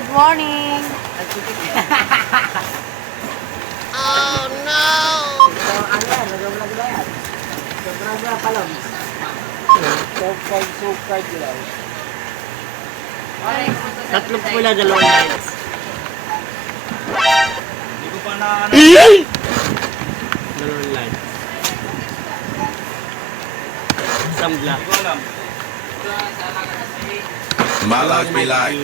good morning. Oh no! Ano yan? Nagawag na yan. Sobrang na palong. Sukay lang. Tatlong pula, dalawang lights. Hindi ko pa na ano. Dalawang lights. Isang black. Hindi ko alam. My life be like.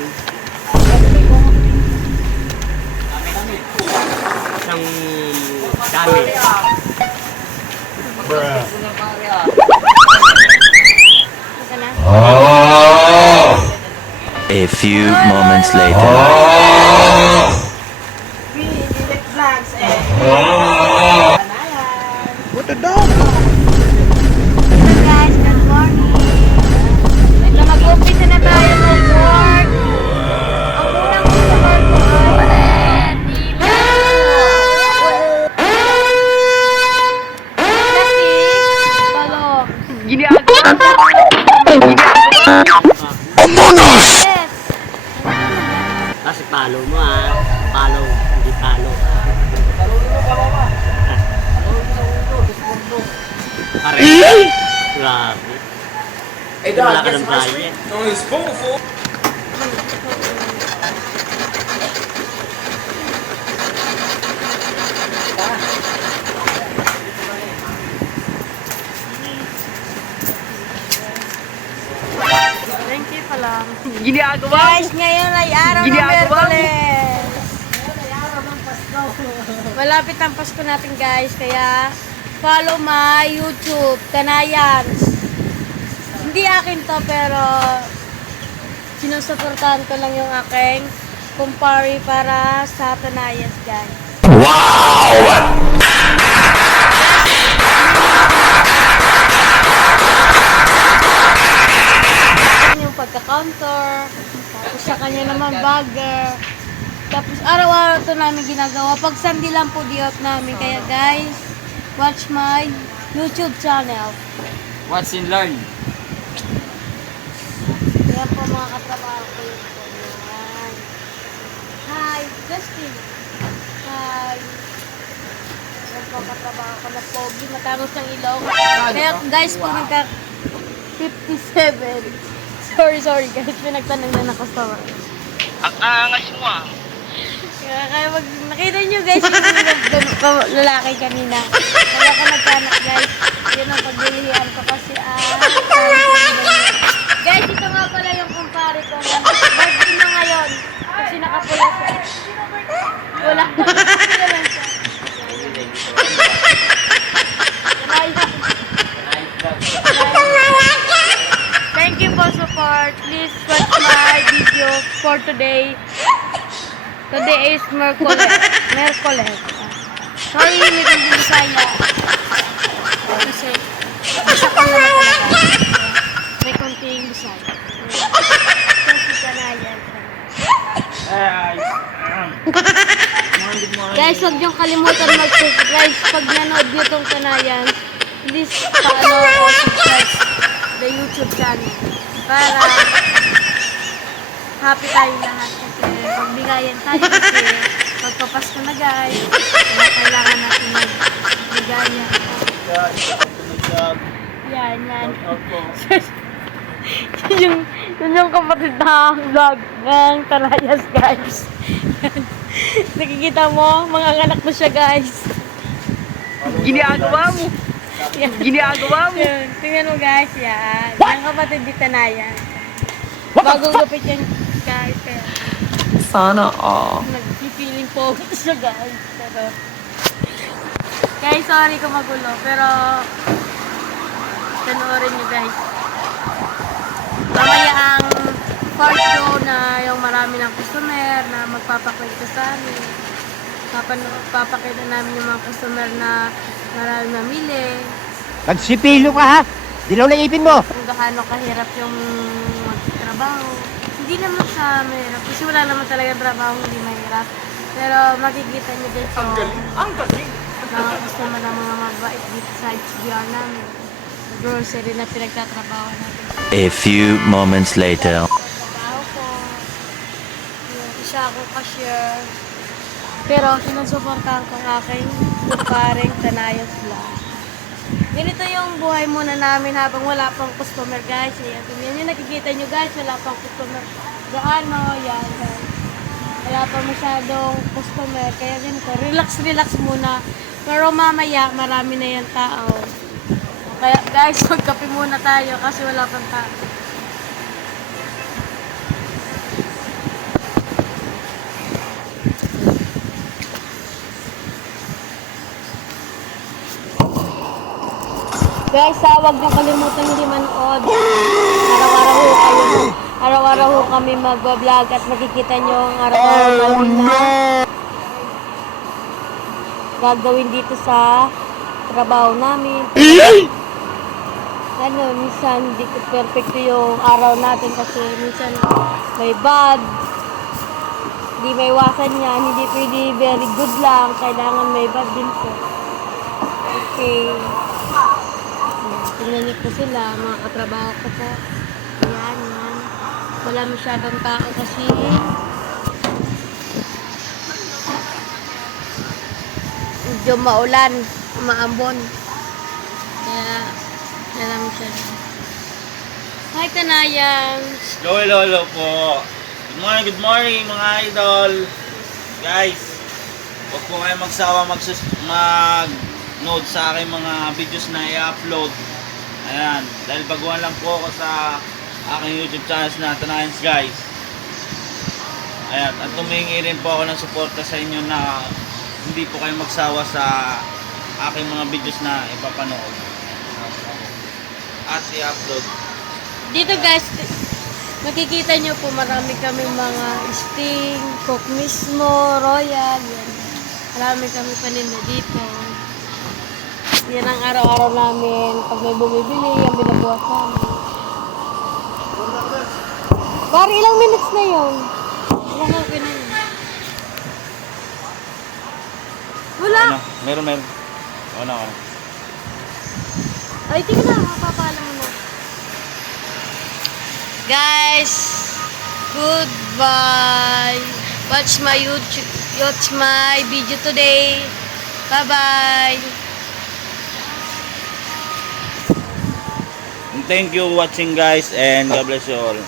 Isang dami. Bruh. Masa na? A few moments later. What the dog? Hello guys, good morning. Ito mag-umpisa na tayo mag-work. Ang unang customer ko ay Palong. Yes. Kasi palo mo Palo, hindi palo. Aray. Grabe. Wala ka ng bayan. No, he's full. Thank you pa lang. Ginagawa Guys, ngayon ay araw ng Miyerkules. Malapit ang Pasko natin guys, kaya follow my YouTube, Tanayans. Hindi akin to, pero sinusuportahan ko lang yung aking kumpare para sa Tanayans guys. Yung pagka-counter, tapos sa kanya naman bagger. Tapos araw-araw ito namin ginagawa. Pag Sunday lang po di-off namin. Kaya guys, watch my YouTube channel. Watch and learn. Kaya po mga katrabaho ko yun po. Yan. Hi, Justin. Hi. Yan po katrabaho ko na pogi. Matangos ng ilong. Kaya guys, po nagka 57. Sorry guys. Pinagtanong na ng customer. Ang angas mo Kaya nakita nyo guys yung lalaki kanina. Kaya ako nagkanak guys. Yun ang pagbilihan ko kasi guys, ito nga pala yung kumpare ko. Birthday na ngayon. Kasi nakapula siya. Wala. Wala lang siya. Thank you for support. Please watch my video for today. Today is Merkules. Sorry, may konting Bisaya. Kasi, isa ko na talaga. May konting Bisaya. Kasi Kanayan. Guys, huwag niyong kalimutan mag-subscribe pag nanood niyo tong Kanayan. Please follow or subscribe the YouTube channel. Para happy tayo lahat kasi magbigayan tayo kasi magpapasko na guys. Kaya kailangan natin magbigayan. Yan. yun yung kapatid na vlog ng Tanayas guys. Nakikita mo, mga anak mo siya guys. Ginagawa mo. Yan. Yun. Tingnan mo guys, yan. Yung kapatid ni Tanayas. Bagong gupit yan guys. Kaya Sana all. nag-feeling pogi siya guys. Pero guys, sorry kung magulo. Pero panoorin nyo guys. Mamaya ang part 2 na yung marami ng customer na magpapakwento sa amin. Papakita namin yung mga customer na marami mamili. Nagsipilo ka ha? Dilaw na ipin mo. Kung gaano kahirap yung magtrabaho. Hindi naman siya mahirap. Kasi wala naman talaga trabaho hindi mahirap. Pero makikita nyo din yung mga customer ng mga mabait dito sa HBR namin. Grocery na pinagtatrabaho natin. A few moments later. Trabaho ko. Yung isa akong cashier. Pero sinusuportahan ko ang aking kumparing Tanayas Vlog. Ganito yung buhay muna namin habang wala pang customer, guys. Ayan, yan yung nakikita nyo, guys. Wala pang customer. Gaano, yan, guys. Wala pa masyadong customer. Kaya ganito, relax muna. Pero mamaya, marami na yan tao. Kaya, guys, magkape muna tayo kasi wala pang tao. Guys, huwag niyo kalimutan hindi manood. Araw-araw ho kami mag-vlog at makikita niyo ang araw-araw namin na gagawin dito sa trabaho namin. Ano, minsan hindi ko perfecto yung araw natin kasi minsan may bad. Hindi may iwasan yan. Hindi pwede very good lang. Kailangan may bad din po. Okay. Tingnan niyo po sila, mga katrabaho ko po. Ayan, yan. Wala masyadong tao kasi medyo maulan, maambon. Kaya, wala masyadong. Hi, Tanayang! Hello po. Good morning mga idol. Guys, huwag po kayo magsawa mag-note sa aking mga videos na i-upload. Ayan, dahil baguhan lang po ako sa aking YouTube channel na Tanayans guys. Ayan, at tumingi rin po ako ng suporta sa inyo na hindi po kayo magsawa sa aking mga videos na ipapanood at i-upload. Dito guys, makikita nyo po marami kami mga Sting, Coke mismo, Royal, yan. Marami kami paninda dito. Yan ang araw-araw namin. Pag may bumibili, yan binabuhat namin. Pare, ilang minutes na yun? Ilang okay na yun? Wala! Ano? Meron. Ano? Ay, tingnan na. Mapapala mo na. Guys, goodbye. Watch my YouTube. Watch my video today. Bye-bye. Thank you watching guys and God bless you all.